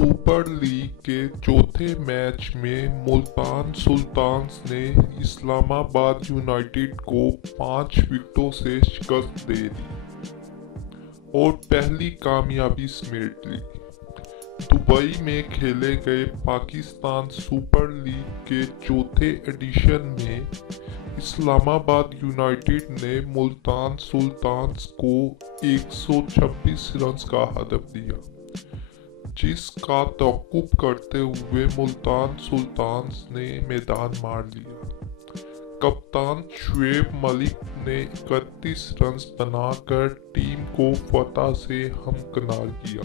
Super league کے چوتھے match میں ملتان سلطانز نے اسلام آباد یونائیٹڈ کو 5 وکٹوں سے شکست دے دی اور پہلی کامیابی سمیٹ لی۔ دبئی میں کھیلے گئے پاکستان سپر لیگ کے چوتھے ایڈیشن میں اسلام آباد یونائیٹڈ نے ملتان سلطانز کو 126 رنز کا ہدف دیا، جس کا تعاقب کرتے ہوئے ملتان سلطانز نے میدان مار لیا۔ کپتان شعیب ملک نے 31 رنز بنا کر ٹیم کو فتح سے ہمکنار کیا۔